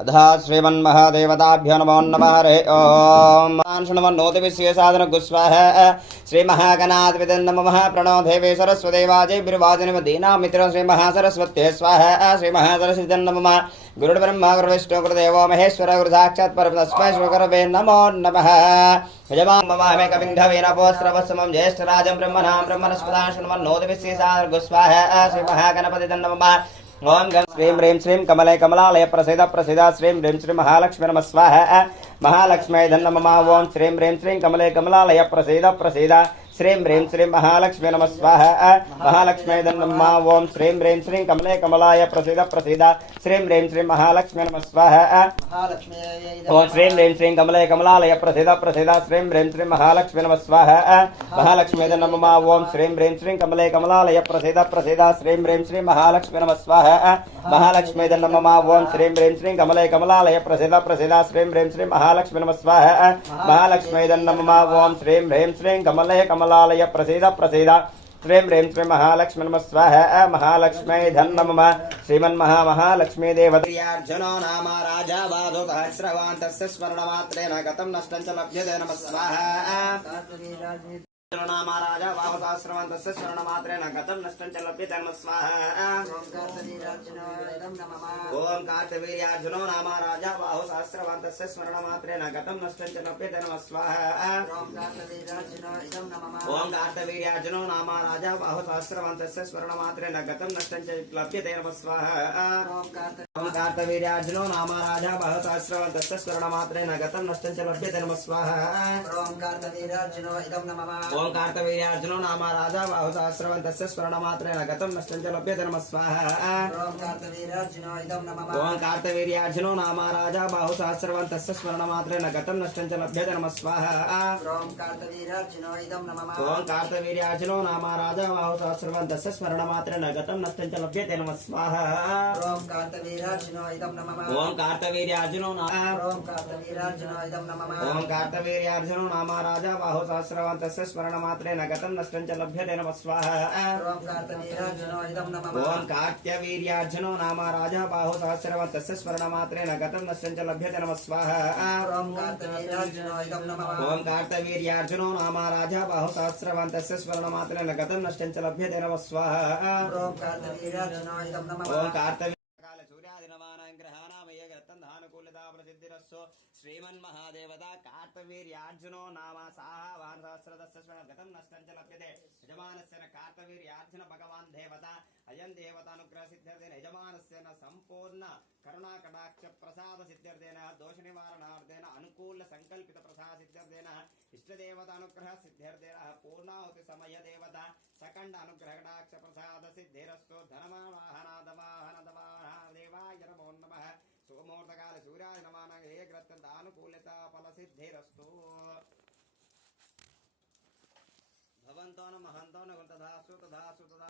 अधः श्रीमन्महादेवताभ्यो नमो नमः हरे ॐ शृण्वन्नोतिविश्वे साधनगुस्वाह श्रीमहागणाद्विदन्नमः प्रणो देवे सरस्वदेवाजे बिरुवाजनिमदीनामित्रो श्रीमहासरस्वत्ये स्वाह श्रीमहासरस्वतिन्नमः गुरुर्ब्रह्मा गुरुविष्णु गुरुदेवो महेश्वर गुरुसाक्षात् परमस्मै शिवगुरवे नमो नमः यजमामे कविन्धवीनपोस्रवसमं ज्येष्ठराजं ब्रह्मणां ब्रह्मणस्पदां शृण्वन्नोतिविश्वे साधनगुस्वाह श्रीमहागणपतिदन्नमः ఓం గం శ్రీం హ్రీం శ్రీం కమలే కమలాలయ ప్రసిద ప్రసిద శ్రీం హ్రీం శ్రీ మహాలక్ష్మి నమ స్వాహ మహాలక్ష్మి మహాలక్ష్మీ ధన్నమ ఓం శ్రీం హ్రీం శ్రీం కమలే కమలాలయ ప్రసిద ప్రసిద శ్రీం హ్రీం శ్రీం మహాలక్ష్మి నమ స్వాహ మహాలక్ష్మీ ధన్నమ ఓం శ్రీం హ్రీం శ్రీం కమలే కమలాయ ప్రసిద ప్రసిద శ్రీం హ్రీం శ్రీం మహాలక్ష్మి నమ స్వాహ ఓం శ్రీం హ్రీం శ్రీం కమలే కమలాలయ ప్రసిద ప్రసిద శ్రీం హ్రీం శ్రీం మహాలక్ష్మి నమ స్వాహ మహాలక్ష్మీ నమ ఓం శ్రీం హ్రీం శ్రీం కమలే కమలాలయ ప్రసిద ప్రసిద శ్రీం హ్రీం శ్రీం మహాలక్ష్మి నమ స్వాహ మహాలక్ష్మీ నమ ఓం శ్రీం హ్రీం శ్రీం కమలే కమలాలయ ప్రసిద ప్రసిద శ్రీం హ్రీం శ్రీం మహాలక్ష్మి నమ స్వాహ మహాలక్ష్మీ నమ ఓం శ్రీం హ్రీం శ్రీం కమలే కమలాలయ ప్రసీద ప్రసీద. శ్రీం రేం శ్రీ మహాలక్ష్మి నమ స్వాహ మహాలక్ష్మై ధన్నమ శ్రీమన్మహామహాలక్ష్మీ దేవతయార్జునో నామ రాజా బాధో సహస్రవాంతస్య స్మరణమాత్రేణ గతం నష్టం చ లభ్యతే నమ స్వాహ. నామ రాజా బాహు సహస్రవాంతస్య స్మరణమాత్రేణ గతం నష్టం చ లభ్యతే నమ. స్వాహ ఓం కార్తవీర్యార్జునో నామ రాజా బాహు సహస్రవాంతస్య స్మరణమాత్రేణ గతం నష్టం చ లభ్యతే నమ స్వాహ ఓం కార్తవీర్యార్జునో నామ రాజా బాహు సహస్రవంతస్య స్మరణమాత్రేణ గతం నష్టం చ లభ్యతే నమ స్వాహ ఓం కార్తవీర్యార్జునో నామ రాజా బాహు సహస్రవంతస్య స్మరణమాత్రేణ గతం నష్టం చ లభ్యతే నమ స్వాహ ఓం కార్తవీర్యార్జునో నామ. రాజా బాహు సహస్రవంతస్య స్మరణమాత్రేణ గతం నష్టం చ లభ్యతే నమ స్వాహ ఓం కార్తవీర్యార్జునో నామ రాజా బాహు సహస్రవంతస్య స్మరణమాత్రేణ గతం నష్టం చ లభ్యతే నమ స్వాహ ఓం కార్తవీర్యార్జునో నామ రాజా బాహు సహస్రవంతస్య స్మరణమాత్రేణ గతం నష్టం చ లభ్యతే నమ స్వాహ ఓం కార్తవీర్యార్జునో నా ఓం గతం నష్టం చ లభ్యతే నమ స్వాహ ఓం కార్త్యవీర్యార్జునో నామ రాజా బాహు సహస్రవ సహస్రవంతస్య స్మరణమాత్రేణ గతం నష్టం చ లభ్యతే నమ స్వాహ ఓం కార్తవీర్యార్జునో నామ రాజా బాహు సహస్రవ సహస్రవంతస్య స్మరణమాత్రేణ గతం నష్టం చ లభ్యతే నమ స్వాహ ఓం కార్తవీ కాల సూర్యాదినమానాం గతం గ్రత్తంధానుకూలతా ప్రసిద్ధిరస్సు శ్రీమన్మహాదేవత కార్తవీర్యార్జునో నామ సాహ వానసహస్రదస్య గతం నష్టం చ లభ్యతే యజమానస్య న కార్తవీర్యార్జున భగవాన్ దేవత అయం దేవతానుగ్రహ సిద్ధ్యర్థేన యజమానస్య సంపూర్ణ కరుణా కటాక్ష ప్రసాద సిద్ధ్యర్థేన దోష నివారణార్థేన అనుకూల సంకల్పిత ప్రసాద సిద్ధ్యర్థేన ఇష్టదేవతానుగ్రహ సిద్ధ్యర్థేన పూర్ణాహుతి సమయ దేవత సకండ అనుగ్రహ కటాక్ష నమః సూర్యాయ నమాన ఏ గ్రత్తంత అనుకూలత ఫల సిద్ధిరస్తు గుంతధాసు తధాసు మహంతో